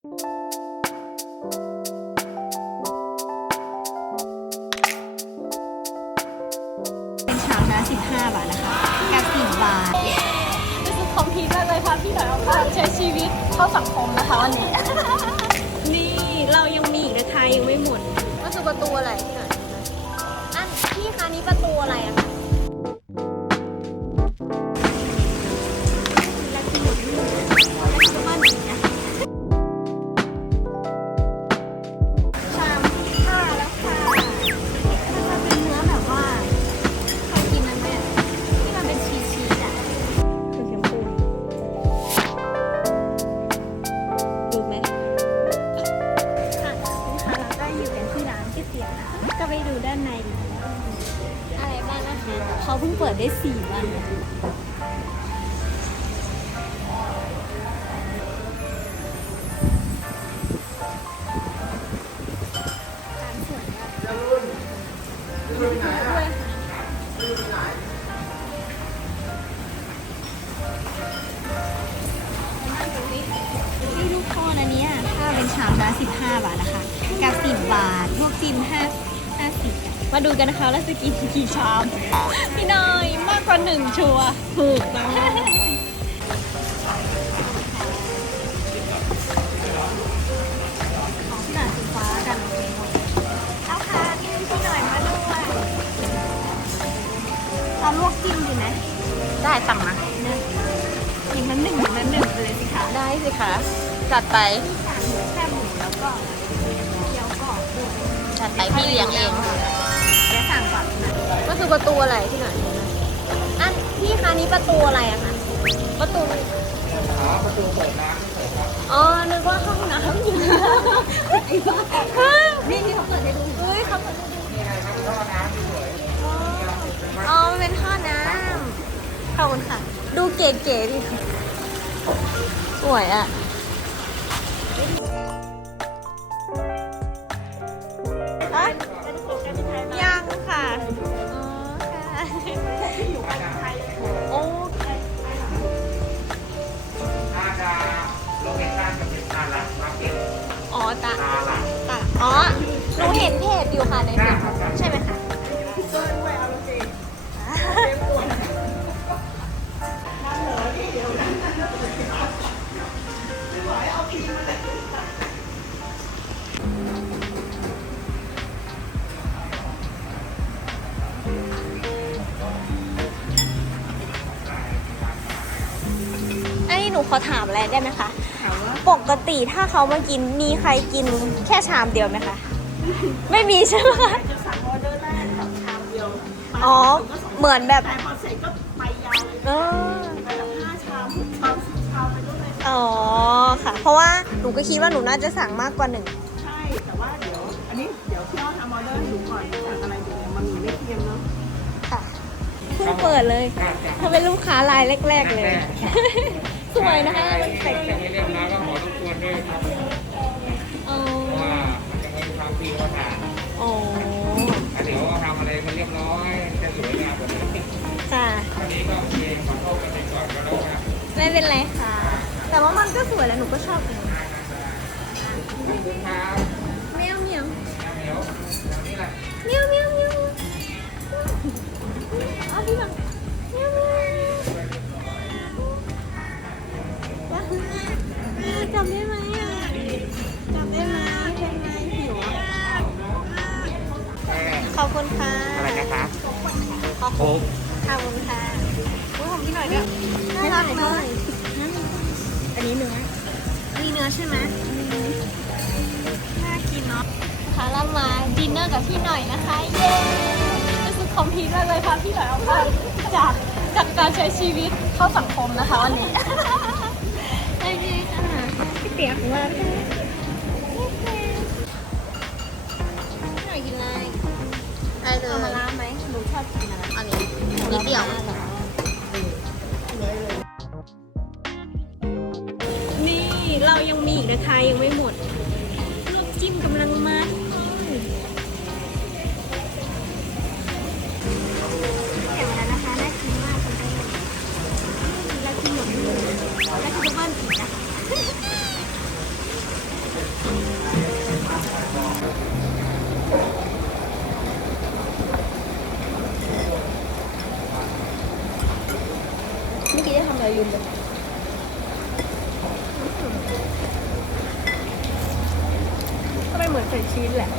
เป็นชามละ15 บาทนะคะกับ10บาทรู้สึกคอมพิวต์มากเลยค่ะพี่หน่อยว่าใช้ชีวิตเข้าสังคมนะคะวันนี้ นี่เรายังมีอีกนะคะยังไม่หมด มันคือประตูอะไรพี่หน่อยอันพี่คะนี้ประตูอะไรอะคะและ กันนะคะแล้วจะกินกี่ชาม พี่หน่อยมากกว่าหนึ่งชัวร์ถูกต้องของพี่หน่อยสีฟ้ากันโอเคเอาค่ะพี่พี่หน่อยมาด้วยเอาลวกจิ้มดีไหมได้สั่งมาหนึ่งหยิบมาหนึ่งหยิบมาหนึ่งไปเลยสิคะได้สิคะจัดไปสั่งหมูแค่หมูแล้วก็เกี๊ยวกรอบด้วยจัดไปพี่เลี้ยงเอง ประตูอะไรพี่หน่อยอันพี่คะนี้ประตูอะไรอะคะประตูประตูเปิดน้ำอ๋อนึกว่าห้องน้ำอยู่ไอ้บ้านี่ที่เขาเปิดให้ดูเฮ้ยเขาเปิดนี่ไงครับท่อน้ำสวยอ๋อมันเป็นท่อน้ำขอบคุณค่ะ ดูเก๋ๆดิสวยอะอะยังค่ะอ๋อค่ะ โอ้ถ้าจะโลเคชั่นจะเป็นตาลักมาร์เก็ตอ๋อตาตาลักตาอ๋อหนูเห็นเพจอยู่ค่ะในเฟซบุ๊ก นนี้หนูขอถามอะไรได้ไหมคะ ถามว่าปกติถ้าเขามากินมีใครกินแค่ชามเดียวไหมคะ ไม่มีใช่ไหมคะจะสั่งออเดอร์ได้แบบชามเดียวอ๋อเหมือนแบบแต่พอเสร็จก็ไปยาวเลยเออ ไปแบบห้าชามหกชามสิบชามไปด้วยเลยอ๋อค่ะ เพราะว่าหนูก็คิดว่าหนูน่าจะสั่งมากกว่าหนึ่งใช่ แต่ว่าเดี๋ยว อันนี้เดี๋ยวพี่อ้อทำออเดอร์ให้ดูก่อนสั่งอะไรเดี๋ยวมันมีไม่เทียมเนาะค่ะเพิ่งเปิดเลยถ้าเป็นลูกค้ารายแรก ๆ เลย สวยนะคะมันแปลกแต่ที่เรียบร้อยก็ขอรบกวนด้วยครับๆอ๋อเพราะว่ามันยังไม่มีความฟรีมาตรฐานอ๋อถ้าเดี๋ยวทำอะไรมันเรียบร้อยจะสวยงามกว่านี้ค่ะวันนี้ก็โอเคขอโทษกันไปก่อนก็แล้วกันไม่เป็นไรค่ะ แต่ว่ามันก็สวยแล้วหนูก็ชอบอยู่ขอบคุณครับเมียวเมียวเดี๋ยวนี่แหละเมียวเมียวเมียวเอาพี่มาเมียวเมียว จำได้ไหมจำได้ไหมเพลงไหมหิวขอบคุณค่ะอะไรนะครับขอบโค้คุณกขอบคุณค่ะอุ้ยของพี่หน่อยด้วยน่ารักเลยอันนี้เนื้อมีเนื้อใช่ไหมน่ากินเนาะค่ะเรามาดินเนอร์กับพี่หน่อยนะคะ เย้รู้สึกคอมพิวต์มากเลยค่ะพี่หน่อยเอาไปจากจากการใช้ชีวิตเข้าสังคมนะคะวันนี้ ตี๋ยของเราอยกินอะไรอะไรเลเอามาล้างไหมหนูชอบกินอะไรอันนี้นิดเดียวนี่เรายังมีอีกนะคะยังไม่หมดลวกจิ้มกำลังมา കയ്യില്ല เหมือนใส่ชีสแหละ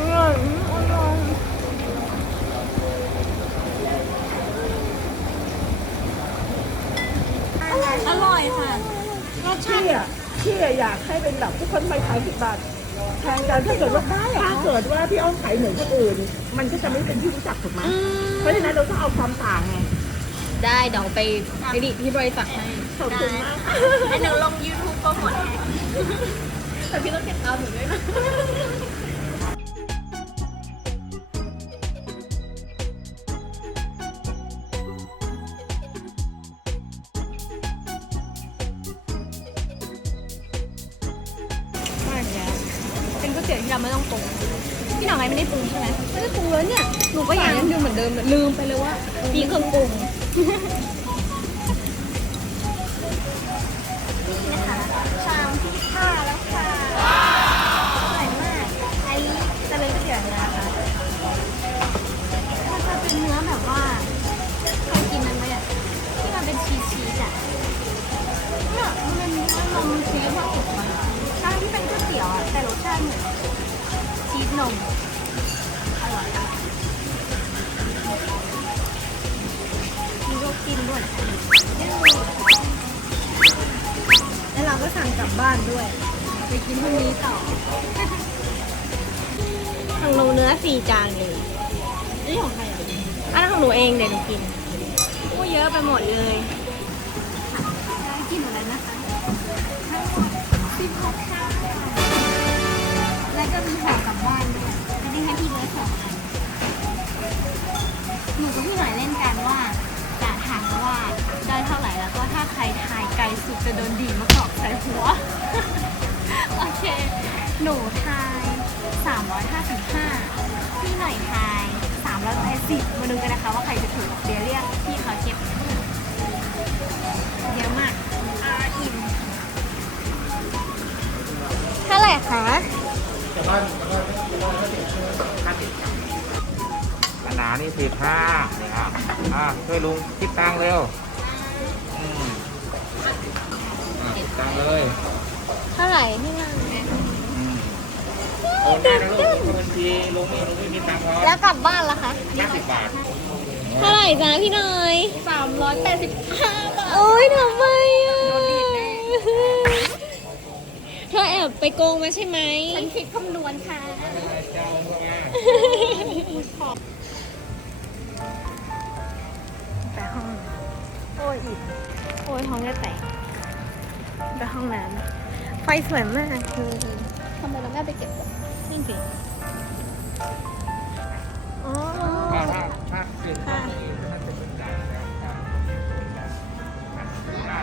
อร่อยอร่อยค่ะชี่อะพี่อะอยากให้เป็นแบบทุกคนไปขายสิบบาทแทนกันถ้าเกิดว่าถ้าเกิดว่าพี่อ้อมขายเหมือนคนอื่น มันก็จะไม่เป็นที่รู้จักถูกไหมเพราะฉะนั้นเราต้องเอาความต่างไง ได้เดี๋ยวไปไปดิที่บริษัทให้ขอบคุณมากให้หนูลง YouTube โปรโมทให้แต่พี่ต้องเก็บเอาหนูด้วยนะไม่แล้วเป็นก๋วยเตี๋ยวที่เราไม่ต้องปรุงพี่หน่องไงไม่ได้ปรุงใช่ไหมไม่ได้ปรุงเลยเนี่ยหนูก็อย่างนั้นดูเหมือนเดิมลืมไปเลยว่ามีเครื่องปรุง นี่นะคะชามที่ห้าแล้วค่ะสวยมากอันนี้จะเป็นก๋วยเตี๋ยวเนื้อค่ะมันจะเป็นเนื้อแบบว่าเคยกินมันไหมอะที่มันเป็นชีสชีสอะเนี่ยมันเป็นนื้อนมชีสผสมกันชามที่เป็นก๋วยเตี๋ยวอะแต่รสชาติเหมือนชีสนม จิ้มด้วยนะคะแล้วเราก็สั่งกลับบ้านด้วย ไปกินพรุ่งนี้ต่อทางหนูเนื้อสี่จานเลยนี่ของใครอะอันนั้นของหนูเองเดี๋ยวหนูกินโอ้เยอะไปหมดเลยได้กินอะไรนะคะทั้งหมดสิบหกชามแล้วก็มีห่อกลับบ้านด้วยไม่ได้ให้พี่เบิร์ดสองอันหนูกับพี่หน่อยเล่นกันว่าจะถาม ว่าได้เท่าไหร่แล้วก็ถ้าใครทายไกลสุดจะโดนดีมากอกใส่หัว โอเค หนูทาย 355 พี่หน่อยทาย380มาดูกันนะคะว่าใครจะถูกเดี๋ยวเรียกพี่เขาเก็บ อะอะช่วยลุงคิดตังค์เร็วอืมอะคิดตังค์เลยเท่าไหร่ที่นั่งอืมโอนได้นะลูกโอนเข้าบัญชีลุงนี่ลุงไม่มีตังค์พอแล้วกลับบ้านละคะห้าสิบบาทเท่าไหร่จ้าพี่หน่อย385บาทโอ๊ยทำไมอะเธอแอบไปโกงมาใช่ไหม ฉันคิดคำนวณค่ะ เจ้าเข้ามาไป อ้ยอีกโอ้ยท้องจะแตกไปห้องน้ำไฟสวยมากคือทำไมเราไม่ไปเก็บจริงจริงอ๋อถ้าถ้าถ้าเกิดข้อมูลถ้าจะเป็นจ่ายแล้วครับอะอะ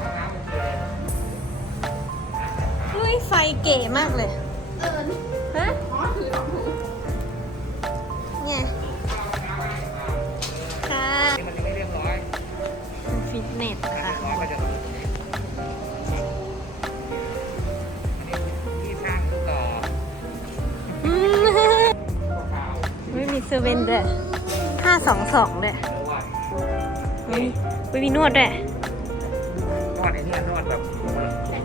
อะน้ำโอเคลุยไฟเก๋มากเลย เซเว่นด้วยห้าสองสองด้วยหรือว่าไม่มีไม่มีนวดด้วย นวดไอ้เนี่ยนวดแบบ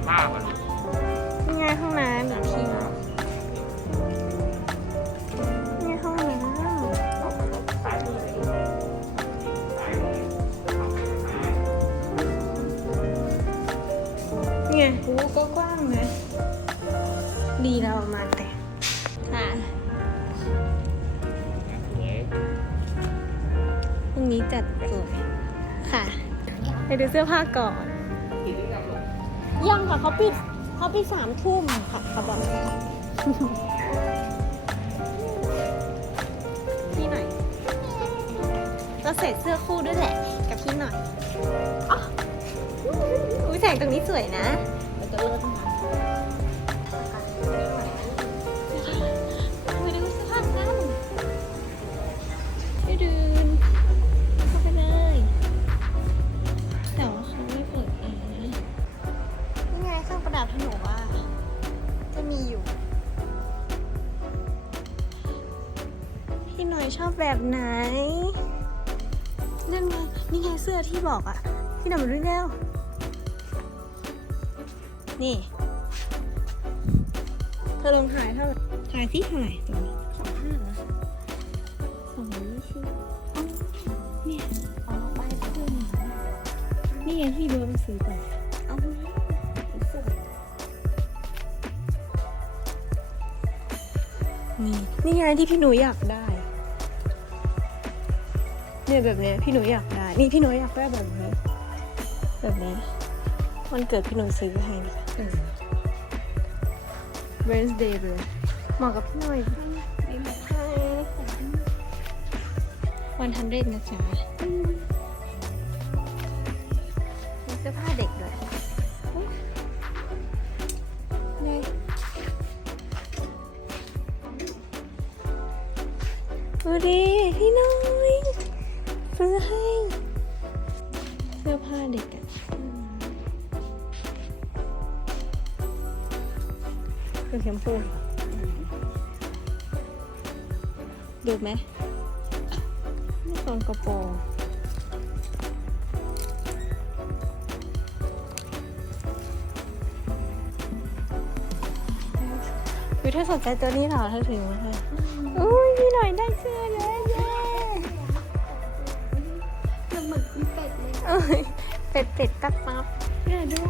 บ้ามันนี่ไงห้องน้ำอีกทีนี่ห้องน้สายมือเลยสายมือำนี่ไงโอ้ก็กว้างเลยดีแล้วประมาณแต่ จัดสวยค่ะไปดูเสื้อผ้าก่อนกินหรือยังลูกยังค่ะเขาปิดเขาปิดสามทุ่มค่ะเขาบอกพี่หน่อยเราใส่เสื้อคู่ด้วยแหละ กับพี่หน่อยอ๋ออุ้ยแสงตรงนี้สวยนะ แบบไหน นั่นไง นี่ไงเสื้อที่บอกอะพี่น่อยมาดูแล้ว นี่ เธอลองถ่ายเท่าไหร่ถ่ายที่เท่าไหร่ตรงนี้สองห้านะสองร้อยยี่เนี่ยอ๋อไปขึ้นนี่ไงที่เบอร์มันซื้อไปเอาไว้ส่งนี่นี่ไงที่พี่หนูอยากได้ เนี่ยแบบเนี้ยพี่หนูอยากได้ นี่พี่หนูอยากได้แบบนี้แบบนี้วันเกิดพี่หนูซื้อให้นะคะเวนส์เดย์เลยเหมาะกับพี่หน่อยดีมากให้วันทันเรศนะจ๊ะมีเสื้อผ้าเด็กด้วยไงดูดิพี่หน้อย ซื้อให้ เสื้อผ้าเด็กอะคือแชมพูดูไหมนี่ตอนกระโปรงวิถ้าสนใจตัวนี้เหรอถ้าถึงนะคะอุ้ยพี่หน่อยได้เสื้อแล้วเย้ เป็ดเลยเอ้ยเป็ดเป็ดตับตับเนี่ยดู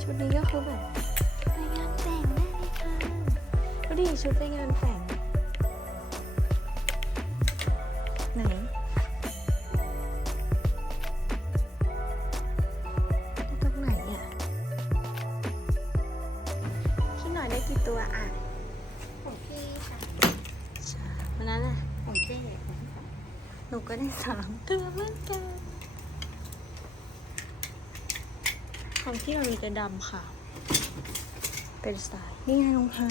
ชุดนี้ก็คือแบบไปงานแต่งได้เลยค่ะดูดิชุดไปงานแต่ง ไหนตรงไหนอะพี่หน่อยได้กี่ตัวอะของพี่ค่ะวันนั้นอะของเจ๊ หนูก็ได้สามตัวเหมือนกันของที่เรามีแต่ดำค่ะ เป็นสไตล์นี่ไงรองเท้า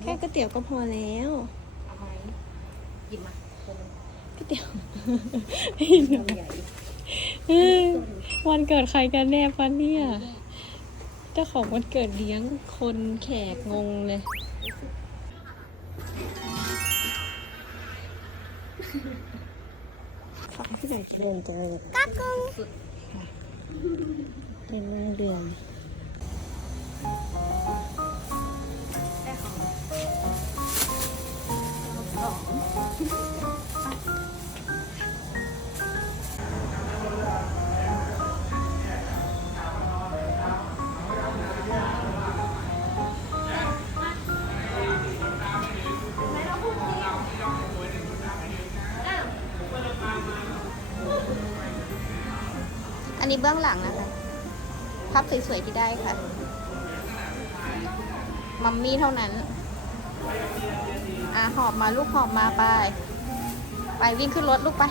แค่ก๋วยเตี๋ยวก็พอแล้วเอาไหมหยิบมาคนหนึ่งก๋วยเตี๋ยวเออวันเกิดใครกันแน่ปะเนี่ยเจ้าของวันเกิดเลี้ยงคนแขกงงเลย ฟังที่ไหนเดินเจอเลยกักกุงเป็นเรื่องเดือนอัน เบื้องหลังนะคะภาพสวยๆที่ได้ค่ะ มัมมี่เท่านั้น อะหอบมาลูกหอบมาไป ไปวิ่งขึ้นรถลูกไป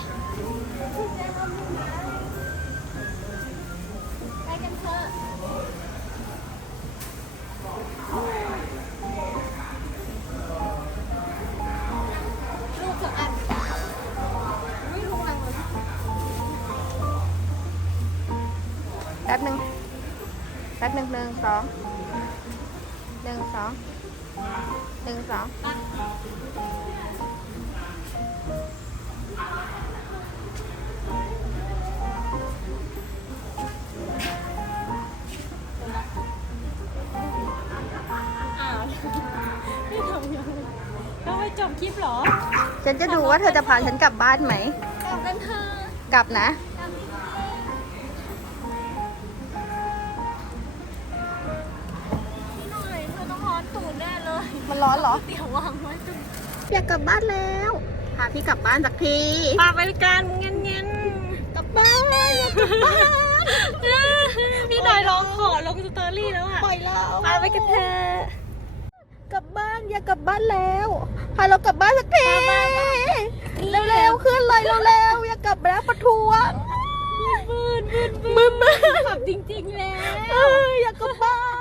ไปกันเถอะ แป๊บหนึ่งแป๊บหนึ่งหนึ่งสองหนึ่งสองหนึ่งสองอ้าวไม่ทำยังต้องไปจบคลิปเหรอ ฉันจะดูว่าเธอจะพาฉันกลับบ้านไหม กลับกันเถอะ กลับนะ อนเหรอเดี๋ยววางไว้ตรงอยากกลับบ้านแล้วพาพี่กลับบ้านสักทีปากบริการเงี้ยเงี้ยกลับบ้านอยากกลับบ้านพี่หน่อยร้องขอลงสตอรี่แล้วอะปล่อยเรามาไปกันเถอะกลับบ้านอยากกลับบ้านแล้วพาเรากลับบ้านสักทีเร็วๆขึ้นเลยเร็วๆอยากกลับแล้วประท้วงบืนบืนบืนบืนขับจริงๆแล้วเอออยากกลับบ้าน